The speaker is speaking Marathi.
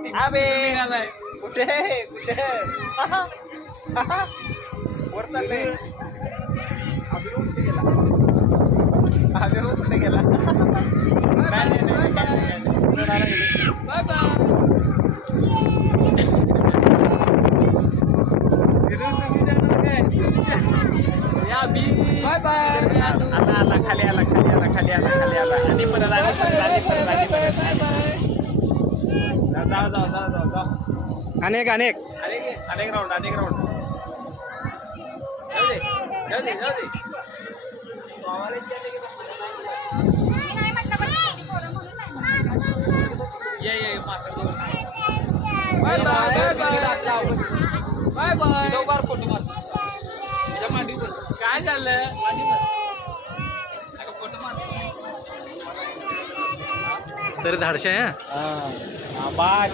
अबे कुठे कुठे वर चाललंय अभिरोध कुठे गेला अभिरोध कुठे गेला बाय बाय बाय आला खाली आला आणि परत जाऊ अनेक अनेक राऊंड जाऊ दे बाय बाय फोटो मारतो काय झालं फोटो मारतो तरी धाडशे आहे बाश